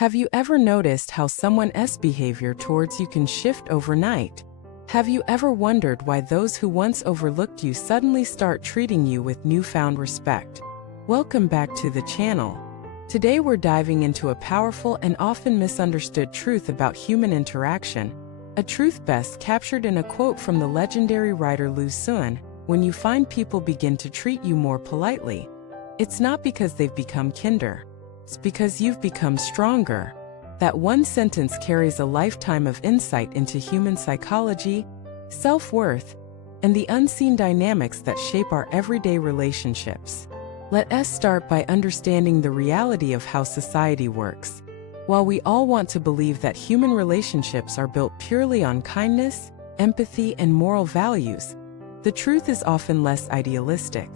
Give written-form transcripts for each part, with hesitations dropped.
Have you ever noticed how someone's behavior towards you can shift overnight? Have you ever wondered why those who once overlooked you suddenly start treating you with newfound respect? Welcome back to the channel. Today we're diving into a powerful and often misunderstood truth about human interaction, a truth best captured in a quote from the legendary writer Lu Xun: when you find people begin to treat you more politely, it's not because they've become kinder. It's because you've become stronger. That one sentence carries a lifetime of insight into human psychology, self-worth, and the unseen dynamics that shape our everyday relationships. Let us start by understanding the reality of how society works. While we all want to believe that human relationships are built purely on kindness, empathy, and moral values, the truth is often less idealistic.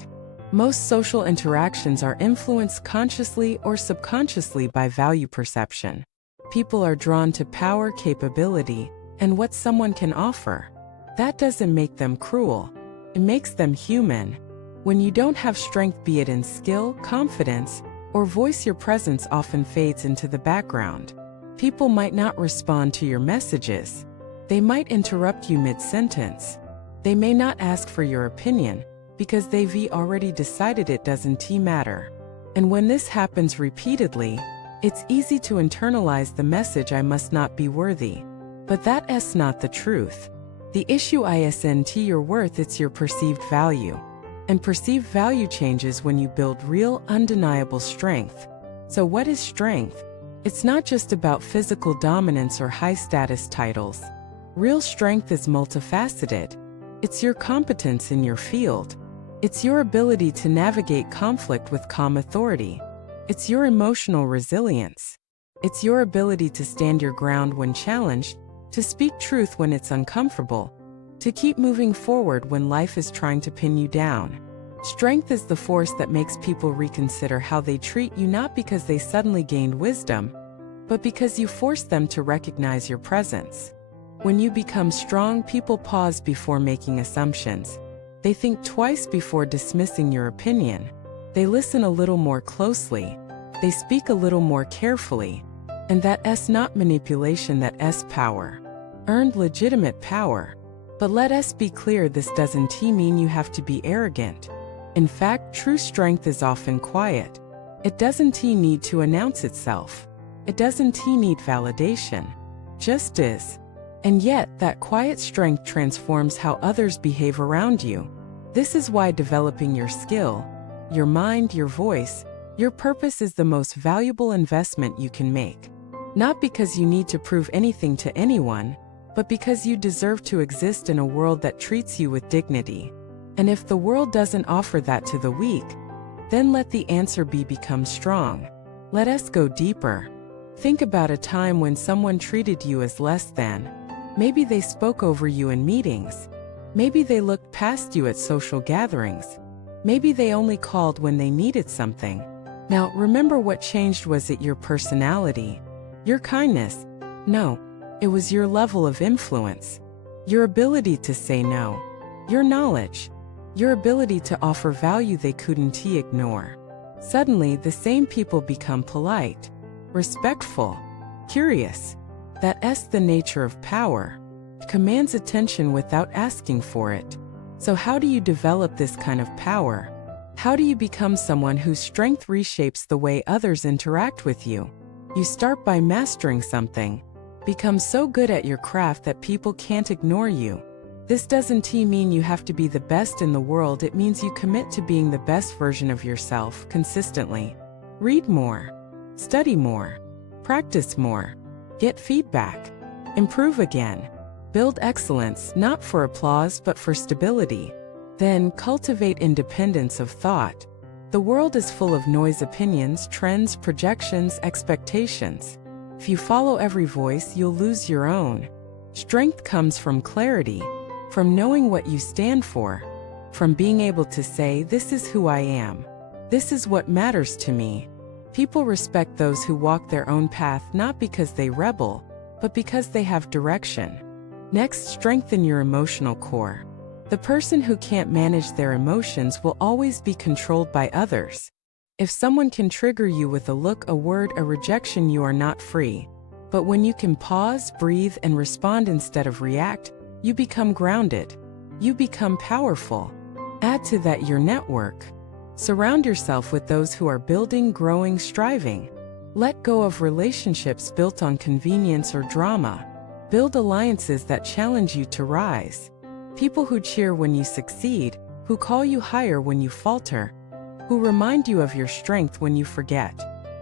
Most social interactions are influenced consciously or subconsciously by value perception. People are drawn to power, capability, and what someone can offer. That doesn't make them cruel. It makes them human. When you don't have strength, be it in skill, confidence, or voice, your presence often fades into the background. People might not respond to your messages. They might interrupt you mid-sentence. They may not ask for your opinion, because they've already decided it doesn't matter. And when this happens repeatedly, it's easy to internalize the message, "I must not be worthy." But that's not the truth. The issue isn't your worth, it's your perceived value. And perceived value changes when you build real, undeniable strength. So what is strength? It's not just about physical dominance or high-status titles. Real strength is multifaceted. It's your competence in your field. It's your ability to navigate conflict with calm authority. It's your emotional resilience. It's your ability to stand your ground when challenged, to speak truth when it's uncomfortable, to keep moving forward when life is trying to pin you down. Strength is the force that makes people reconsider how they treat you, not because they suddenly gained wisdom, but because you forced them to recognize your presence. When you become strong, people pause before making assumptions. They think twice before dismissing your opinion. They listen a little more closely. They speak a little more carefully. And that's not manipulation, that's power. Earned legitimate power. But let us be clear, this doesn't mean you have to be arrogant. In fact, true strength is often quiet. It doesn't need to announce itself. It doesn't need validation. Just is. And yet, that quiet strength transforms how others behave around you. This is why developing your skill, your mind, your voice, your purpose is the most valuable investment you can make. Not because you need to prove anything to anyone, but because you deserve to exist in a world that treats you with dignity. And if the world doesn't offer that to the weak, then let the answer be become strong. Let us go deeper. Think about a time when someone treated you as less than. Maybe they spoke over you in meetings. Maybe they looked past you at social gatherings. Maybe they only called when they needed something. Now, remember what changed. Was it your personality? Your kindness? No, it was your level of influence. Your ability to say no. Your knowledge. Your ability to offer value they couldn't ignore. Suddenly, the same people become polite, respectful, curious. That's the nature of power. It commands attention without asking for it. So how do you develop this kind of power? How do you become someone whose strength reshapes the way others interact with you? You start by mastering something. Become so good at your craft that people can't ignore you. This doesn't mean you have to be the best in the world. It means you commit to being the best version of yourself consistently. Read more. Study more. Practice more. Get feedback. Improve again. Build excellence, not for applause but for stability. Then cultivate independence of thought. The world is full of noise, opinions, trends, projections, expectations. If you follow every voice, you'll lose your own. Strength comes from clarity, from knowing what you stand for, from being able to say, "This is who I am. This is what matters to me." People respect those who walk their own path, not because they rebel, but because they have direction. Next, strengthen your emotional core. The person who can't manage their emotions will always be controlled by others. If someone can trigger you with a look, a word, a rejection, you are not free. But when you can pause, breathe, and respond instead of react, you become grounded. You become powerful. Add to that your network. Surround yourself with those who are building, growing, striving. Let go of relationships built on convenience or drama. Build alliances that challenge you to rise. People who cheer when you succeed, who call you higher when you falter, who remind you of your strength when you forget.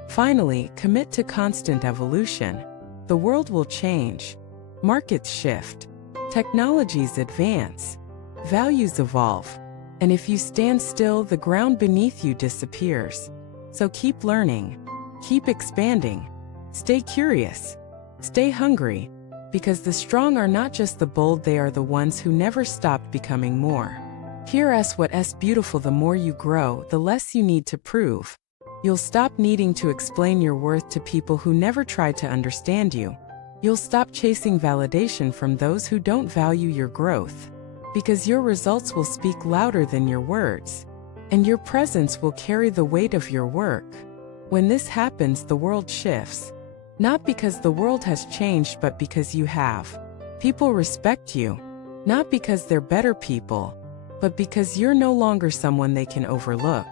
Finally, commit to constant evolution. The world will change. Markets shift. Technologies advance. Values evolve. And if you stand still, the ground beneath you disappears. So keep learning. Keep expanding. Stay curious. Stay hungry. Because the strong are not just the bold, they are the ones who never stopped becoming more. Here's what's beautiful: the more you grow, the less you need to prove. You'll stop needing to explain your worth to people who never tried to understand you. You'll stop chasing validation from those who don't value your growth. Because your results will speak louder than your words. And your presence will carry the weight of your work. When this happens, the world shifts. Not because the world has changed, but because you have. People respect you. Not because they're better people, but because you're no longer someone they can overlook.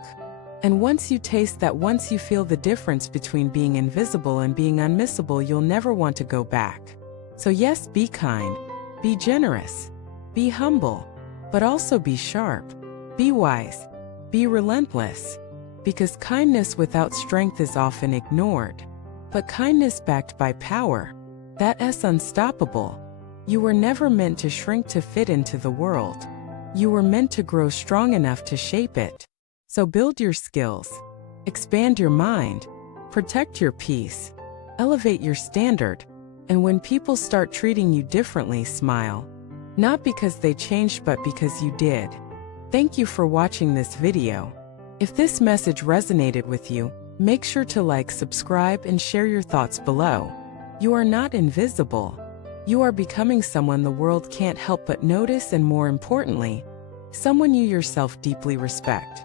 And once you taste that, once you feel the difference between being invisible and being unmissable, you'll never want to go back. So yes, be kind, be generous, be humble, but also be sharp, be wise, be relentless. Because kindness without strength is often ignored. But kindness backed by power, that's unstoppable. You were never meant to shrink to fit into the world. You were meant to grow strong enough to shape it. So build your skills, expand your mind, protect your peace, elevate your standard, and when people start treating you differently, smile. Not because they changed, but because you did. Thank you for watching this video. If this message resonated with you, make sure to like, subscribe, and share your thoughts below. You are not invisible. You are becoming someone the world can't help but notice, and more importantly, someone you yourself deeply respect.